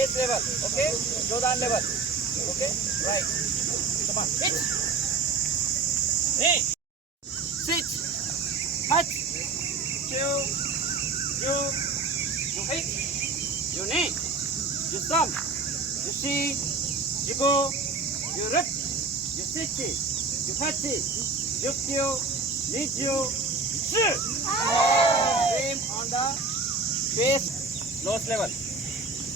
Face level. Okay. Shoulder level. Okay. Right. Come on. Hit. Knee. Sit. Touch. Two. You. You hit. You knee. You stomp. You see. You go. You rip. You sit. You touch. You kill. Need you. Shoot. Ah! Same on the face. Lowest level.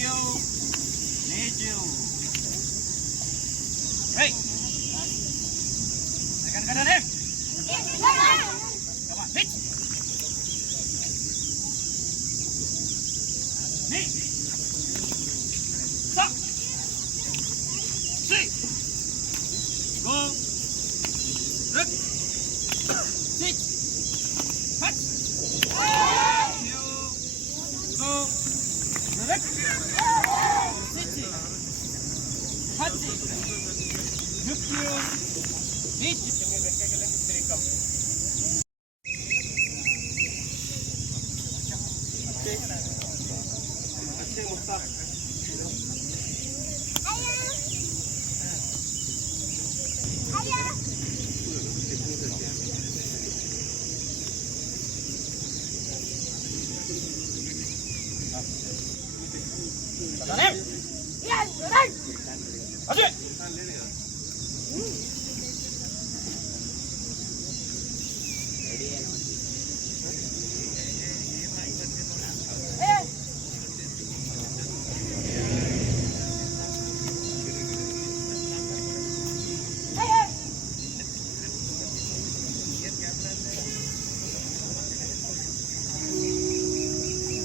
you. Need you. Hey. I can get on. Come on, pitch. Go. Look. Pitch. Touch.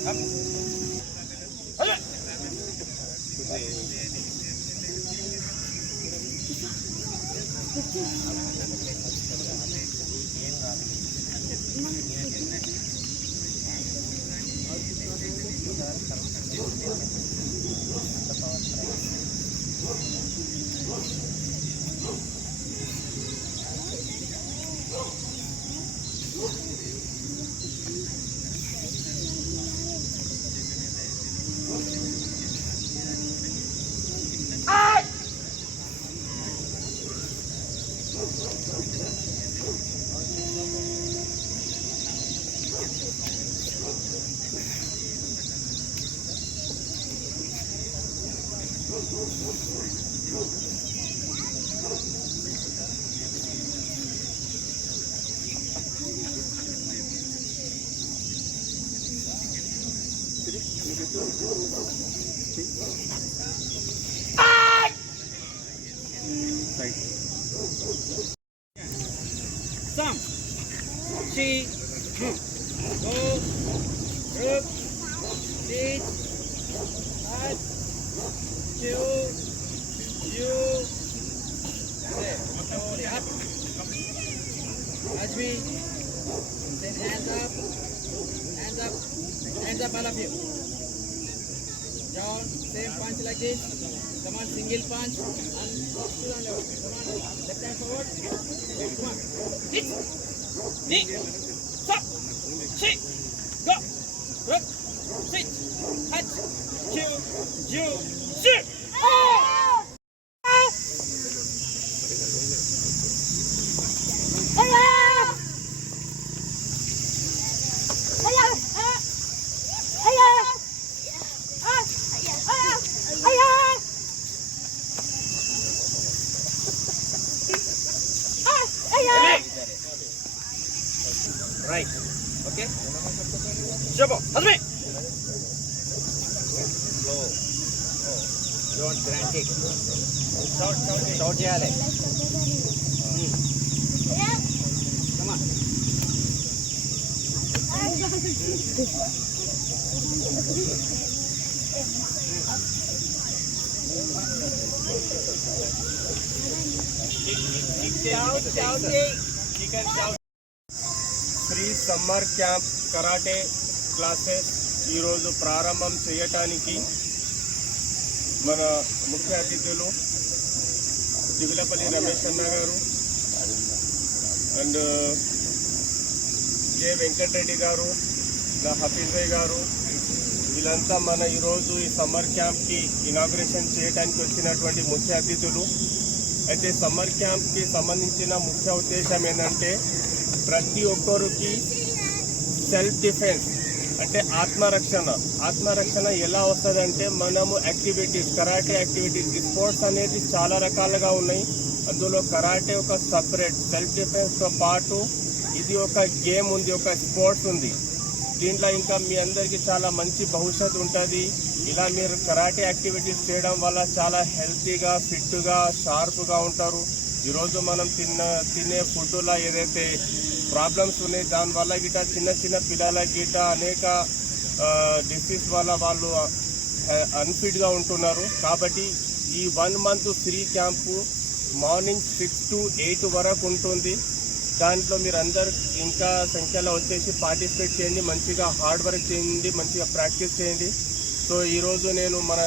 Up. Deus. Sam. Chi. Go. Hmm. Oh. Same punch like this. Come on, single punch. And two on level. Come on. Left forward. Knee. Stop. Shake. Go. Sit. Touch. Free summer camp karate classes ఈరోజు ప్రారంభం చేయటానికి మన ముఖ్య అతిథులు దిగులపల్లి రమేష్ అన్న గారు. And K Venkatareddy గారు నా హఫీజ్ భాయ్ గారు వీళ్ళంతా మన ఈరోజు ఈ సమ్మర్ క్యాంప్కి ఇనాగ్రేషన్ చేయడానికి వచ్చినటువంటి ముఖ్య అతిథులు. అయితే సమ్మర్ క్యాంప్కి సంబంధించిన ముఖ్య ఉద్దేశం ఏంటంటే ప్రతి ఒక్కరికి సెల్ఫ్ డిఫెన్స్ అంటే ఆత్మరక్షణ. ఆత్మరక్షణ ఎలా వస్తుందంటే మనము యాక్టివిటీస్ కరాటే యాక్టివిటీస్ స్పోర్ట్స్ అనేది చాలా రకాలుగా ఉన్నాయి. అందులో కరాటే ఒక సపరేట్ సెల్ఫ్ డిఫెన్స్తో పాటు ఇది ఒక గేమ్ ఉంది ఒక స్పోర్ట్స్ ఉంది. దీంట్లో ఇంకా మీ అందరికీ చాలా మంచి భవిష్యత్తు ఉంటుంది. ఇలా మీరు కరాటే యాక్టివిటీస్ చేయడం వల్ల చాలా హెల్తీగా ఫిట్గా షార్ప్గా ఉంటారు. ఈరోజు మనం తిన్న తినే ఫుడ్లో ఏదైతే ప్రాబ్లమ్స్ ఉన్నాయి దానివల్ల గిట చిన్న చిన్న పిల్లల గిట అనేక డిసీజ్ వల్ల వాళ్ళు అన్ఫిట్గా ఉంటున్నారు. కాబట్టి ఈ one month free camp morning six to eight వరకు ఉంటుంది. దాంట్లో మీరు అందరు ఇంకా సంఖ్యలో వచ్చేసి పార్టిసిపేట్ చేయండి మంచిగా హార్డ్ వర్క్ చేయండి మంచిగా ప్రాక్టీస్ చేయండి. సో ఈరోజు నేను మన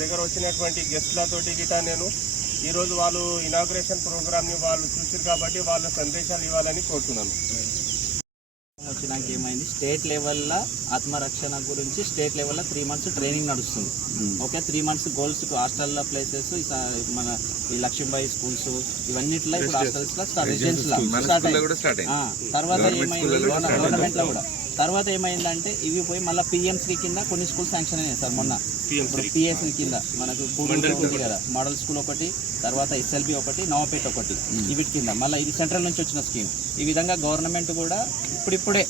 దగ్గర వచ్చినటువంటి గెస్ట్లతోటి గిట నేను ఈరోజు వాళ్ళు ఇనాగ్రేషన్ ప్రోగ్రామ్ని వాళ్ళు చూసారు కాబట్టి వాళ్ళ సందేశాలు ఇవ్వాలని కోరుతున్నాను. వచ్చినాక ఏమైంది స్టేట్ లెవెల్లో ఆత్మరక్షణ గురించి స్టేట్ లెవెల్లో త్రీ మంత్స్ ట్రైనింగ్ నడుస్తుంది. Okay three months girls hostel places మన ఈ లక్ష్మీబాయి స్కూల్స్ ఇవన్నిట్లో ఇప్పుడు హాస్టల్స్లో రెసిడెన్స్లో స్టార్ట్ అయ్యింది. తర్వాత ఏమైంది? గవర్నమెంట్లో కూడా. తర్వాత ఏమైందంటే ఇవి పోయి మళ్ళీ పిఎంసీ కింద కొన్ని స్కూల్స్ శాంక్షన్ అయినాయి సార్ మొన్న. పిఎస్సి కింద మనకు ఉంది కదా. మోడల్ స్కూల్ ఒకటి తర్వాత ఎస్ఎల్బి ఒకటి నవపేట ఒకటి వీటి కింద. మళ్ళీ ఇది సెంట్రల్ నుంచి వచ్చిన స్కీమ్ ఈ విధంగా గవర్నమెంట్ కూడా ఇప్పుడిప్పుడే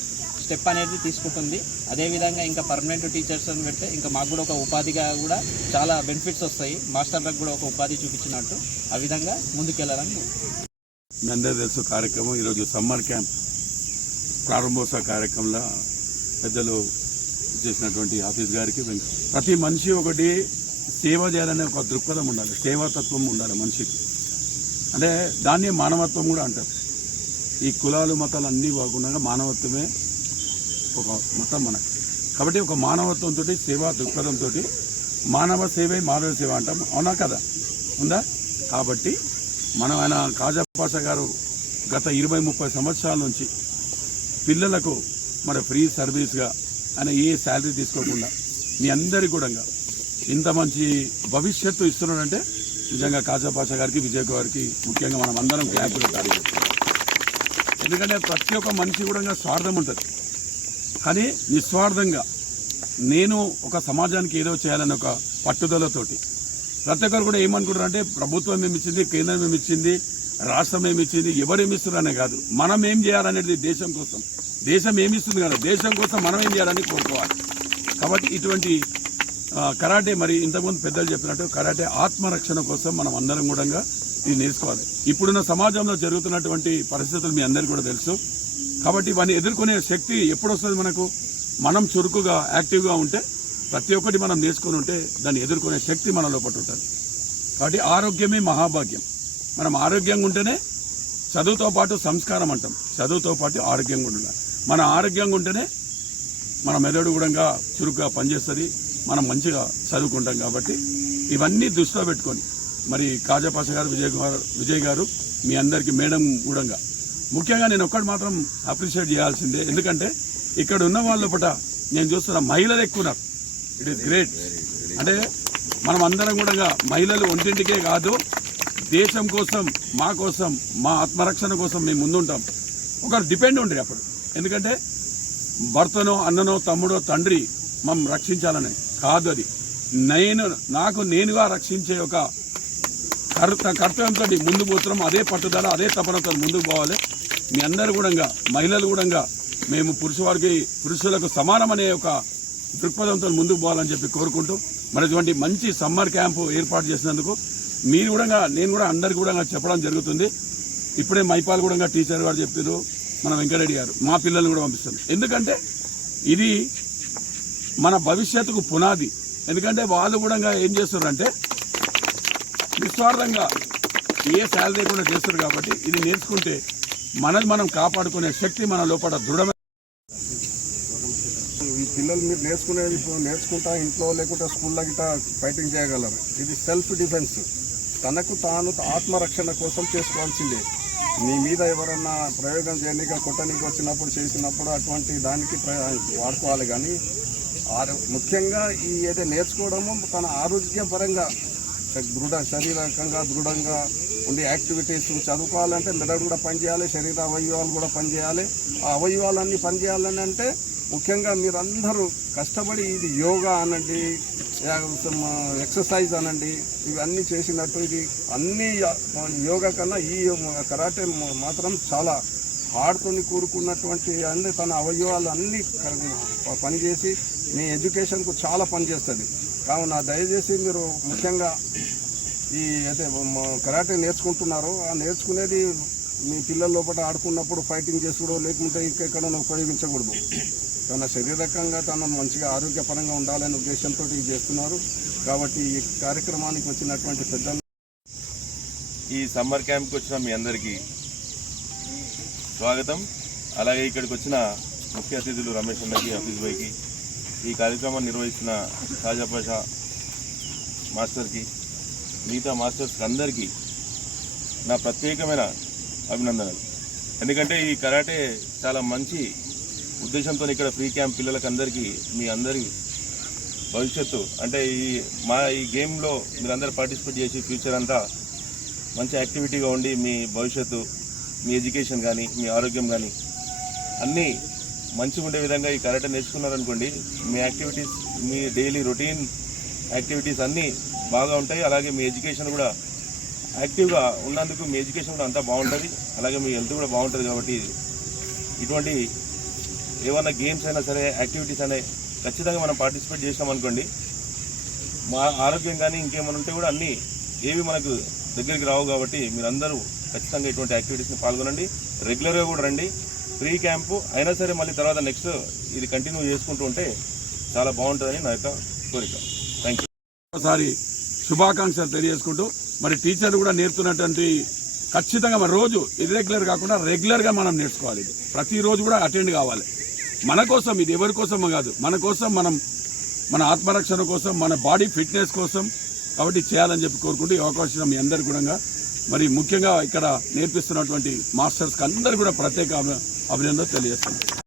స్టెప్ అనేది తీసుకుంటుంది. అదేవిధంగా ఇంకా పర్మనెంట్ టీచర్స్ అని పెడితే ఇంకా మాకు కూడా ఒక ఉపాధిగా కూడా చాలా బెనిఫిట్స్ వస్తాయి. మాస్టర్లకు కూడా ఒక ఉపాధి చూపించినట్టు ఆ విధంగా ముందుకెళ్ళాలని మీ అందరూ తెలుసు కార్యక్రమం. ఈరోజు సమ్మర్ క్యాంప్ ప్రారంభోత్సవ కార్యక్రమంలో పెద్దలు చేసినటువంటి ఆఫీస్ గారికి ప్రతి మనిషి ఒకటి సేవ చేయాలనే ఒక దృక్పథం ఉండాలి సేవాతత్వం ఉండాలి మనిషికి. అంటే దాన్ని మానవత్వం కూడా అంటారు. ఈ కులాలు మతాలు అన్నీ కాకుండా మానవత్వమే ఒక మతం మనకు. కాబట్టి ఒక మానవత్వంతో సేవా దృక్పథంతో మానవ సేవే మానవ సేవ అంటాం. అవునా కదా? ఉందా? కాబట్టి మనం ఆయన కాజాపాష గారు గత ఇరవై ముప్పై సంవత్సరాల నుంచి పిల్లలకు మరి ఫ్రీ సర్వీస్గా ఆయన ఏ శాలరీ తీసుకోకుండా మీ అందరి కూడా ఇంత మంచి భవిష్యత్తు ఇస్తున్నాడంటే నిజంగా కాజాపాష గారికి విజయ్ గారికి ముఖ్యంగా మనం అందరం క్యాప్ పెట్టాలి ఎందుకంటే ప్రతి ఒక్క మనిషి కూడా స్వార్థం ఉంటుంది. కానీ నిస్వార్థంగా నేను ఒక సమాజానికి ఏదో చేయాలని ఒక పట్టుదలతోటి ప్రతి ఒక్కరు కూడా ఏమనుకుంటారు అంటే ప్రభుత్వం మేము ఇచ్చింది కేంద్రం ఏమి ఇచ్చింది రాష్ట్రం ఏమిచ్చింది ఎవరు ఎవరేమి ఇస్తున్నారనే కాదు. మనం ఏం చేయాలనేది దేశం కోసం. దేశం ఏమిస్తుంది కదా దేశం కోసం మనం ఏం చేయాలని కోరుకోవాలి. కాబట్టి ఇటువంటి కరాటే మరి ఇంతకుముందు పెద్దలు చెప్పినట్టు కరాటే ఆత్మరక్షణ కోసం మనం అందరం కూడా ఇది నేర్చుకోవాలి. ఇప్పుడున్న సమాజంలో జరుగుతున్నటువంటి పరిస్థితులు మీ అందరికీ కూడా తెలుసు. కాబట్టి ఇవన్నీ ఎదుర్కొనే శక్తి ఎప్పుడు వస్తుంది మనకు? మనం చురుకుగా యాక్టివ్గా ఉంటే ప్రతి ఒక్కటి మనం నేర్చుకుని ఉంటే దాన్ని ఎదుర్కొనే శక్తి మన లోపల ఉంటుంది కాబట్టి ఆరోగ్యమే మహాభాగ్యం. మనం ఆరోగ్యంగా ఉంటేనే చదువుతో పాటు సంస్కారం అంటాం. చదువుతో పాటు ఆరోగ్యంగా ఉండాలి. మన ఆరోగ్యంగా ఉంటేనే మన మెదడు కూడా చురుగ్గా పనిచేస్తుంది. మనం మంచిగా చదువుకుంటాం కాబట్టి ఇవన్నీ దృష్టిలో పెట్టుకొని మరి కాజాపాష గారు విజయ్ గారు విజయ్ గారు మీ అందరికీ మేడం కూడా ముఖ్యంగా నేను ఒక్కటి మాత్రం అప్రిషియేట్ చేయాల్సిందే. ఎందుకంటే ఇక్కడ ఉన్న వాళ్ళ పట నేను చూస్తున్న మహిళలు ఎక్కువ ఉన్నారు. ఇట్ ఈస్ గ్రేట్ అంటే మనం అందరం కూడా మహిళలు ఒంటింటికే కాదు దేశం కోసం మా కోసం మా ఆత్మరక్షణ కోసం మేము ముందుంటాం. ఒకరు డిపెండ్ ఉండే అప్పుడు. ఎందుకంటే భర్తనో అన్ననో తమ్ముడో తండ్రి మమ్మల్ని రక్షించాలని కాదు అది. నేను నాకు నేనుగా రక్షించే ఒక కర్త కర్తవ్యంతో ముందు పోతున్నాం అదే పట్టుదల అదే తపనతో ముందుకు పోవాలి. మీ అందరు కూడా మహిళలు కూడా మేము పురుషువారికి పురుషులకు సమానమనే ఒక దృక్పథంతో ముందుకు పోవాలని చెప్పి కోరుకుంటూ మరి ఇటువంటి మంచి సమ్మర్ క్యాంపు ఏర్పాటు చేసినందుకు మీరు కూడా నేను కూడా అందరికి కూడా చెప్పడం జరుగుతుంది. ఇప్పుడే మైపాల్ కూడా టీచర్ గారు చెప్పారు మన వెంకటరెడ్డి గారు మా పిల్లల్ని కూడా పంపిస్తాం. ఎందుకంటే ఇది మన భవిష్యత్తుకు పునాది. ఎందుకంటే వాళ్ళు కూడా ఏం చేస్తారంటే నిస్వార్థంగా ఏ శాలరీ కూడా చేస్తారు కాబట్టి ఇది నేర్చుకుంటే మనది మనం కాపాడుకునే శక్తి మన లోపల దృఢమైన ఈ పిల్లలు మీరు నేర్చుకునేది నేర్చుకుంటా ఇంట్లో లేకుంటే స్కూల్లో గిట్ట ఫైటింగ్ చేయగలరు. ఇది సెల్ఫ్ డిఫెన్స్ తనకు తాను ఆత్మరక్షణ కోసం చేసుకోవాల్సిందే. నీ మీద ఎవరన్నా ప్రయోగం చేయనీక కొట్టనీకి వచ్చినప్పుడు చేసినప్పుడు అటువంటి దానికి వాడుకోవాలి. కానీ ఆరో- ముఖ్యంగా ఈ ఏదో నేర్చుకోవడము తన ఆరోగ్యపరంగా దృఢ శారీరకంగా దృఢంగా ఉండే యాక్టివిటీస్ చదువుకోవాలంటే మెదడు కూడా పనిచేయాలి శరీర అవయవాలు కూడా పనిచేయాలి. ఆ అవయవాలన్నీ పనిచేయాలని అంటే ముఖ్యంగా మీరందరూ కష్టపడి ఇది యోగా అనండి ఎక్సర్సైజ్ అనండి ఇవన్నీ చేసినట్టు ఇది అన్ని యోగా కన్నా ఈ కరాటే మాత్రం చాలా హార్డ్తోని కూడుకున్నటువంటి అన్ని తన అవయవాలు అన్నీ పనిచేసి మీ ఎడ్యుకేషన్కు చాలా పనిచేస్తుంది. కావున దయచేసి మీరు ముఖ్యంగా ఈ అయితే కరాటే నేర్చుకుంటున్నారు. ఆ నేర్చుకునేది మీ పిల్లల లోపల ఆడుకున్నప్పుడు ఫైటింగ్ చేసుకుడో లేకుంటే ఇంకెక్కడైనా ఉపయోగించకూడదు. తన శరీరకంగా తన మంచిగా ఆరోగ్యపరంగా ఉండాలనే ఉద్దేశంతో ఇది చేస్తున్నారు. కాబట్టి ఈ కార్యక్రమానికి వచ్చినటువంటి పెద్దలు ఈ సమ్మర్ క్యాంప్కి వచ్చిన మీ అందరికీ స్వాగతం. అలాగే ఇక్కడికి వచ్చిన ముఖ్య అతిథులు రమేష్ అన్నకి హఫీజ్ భాయ్కి ఈ కార్యక్రమాన్ని నిర్వహించిన షాజాపాషా మాస్టర్కి మిగతా మాస్టర్స్కి అందరికీ నా ప్రత్యేకమైన అభినందనలు. ఎందుకంటే ఈ కరాటే చాలా మంచి ఉద్దేశంతో ఇక్కడ ఫ్రీ క్యాంప్ పిల్లలకి అందరికీ మీ అందరి భవిష్యత్తు అంటే ఈ మా ఈ గేమ్లో మీరందరూ పార్టిసిపేట్ చేసి ఫ్యూచర్ అంతా మంచి యాక్టివిటీగా ఉండి మీ భవిష్యత్తు మీ ఎడ్యుకేషన్ కానీ మీ ఆరోగ్యం కానీ అన్నీ మంచిగా ఉండే విధంగా ఈ కరాటే నేర్చుకున్నారనుకోండి మీ యాక్టివిటీస్ మీ డైలీ రొటీన్ యాక్టివిటీస్ అన్నీ బాగా ఉంటాయి. అలాగే మీ ఎడ్యుకేషన్ కూడా యాక్టివ్గా ఉన్నందుకు మీ ఎడ్యుకేషన్ కూడా అంతా బాగుంటుంది. అలాగే మీ హెల్త్ కూడా బాగుంటుంది కాబట్టి ఇటువంటి ఏమన్నా గేమ్స్ అయినా సరే యాక్టివిటీస్ అనే ఖచ్చితంగా మనం పార్టిసిపేట్ చేసినాం అనుకోండి మా ఆరోగ్యం కానీ ఇంకేమైనా ఉంటే కూడా అన్నీ ఏవి మనకు దగ్గరికి రావు కాబట్టి మీరందరూ ఖచ్చితంగా ఇటువంటి యాక్టివిటీస్ని పాల్గొనండి. రెగ్యులర్గా కూడా రండి. ఫ్రీ క్యాంపు అయినా సరే మళ్ళీ తర్వాత నెక్స్ట్ ఇది కంటిన్యూ చేసుకుంటూ ఉంటే చాలా బాగుంటుందని నా యొక్క కోరిక. థ్యాంక్ యూ ఒకసారి శుభాకాంక్షలు తెలియజేసుకుంటూ మరి టీచర్లు కూడా నేర్పుతున్నటువంటి ఖచ్చితంగా మరి రోజు ఇర్రెగ్యులర్ కాకుండా రెగ్యులర్గా మనం నేర్చుకోవాలి. ఇది ప్రతిరోజు కూడా అటెండ్ కావాలి. మన కోసం ఇది ఎవరి కోసమో కాదు. మన కోసం మనం మన ఆత్మరక్షణ కోసం మన బాడీ ఫిట్నెస్ కోసం కాబట్టి చేయాలని చెప్పి కోరుకుంటూ ఈ అవకాశం మీ అందరు కూడా మరి ముఖ్యంగా ఇక్కడ నేర్పిస్తున్నటువంటి మాస్టర్స్కి అందరు కూడా ప్రత్యేక అభి- అభినందనలు తెలియజేస్తున్నాను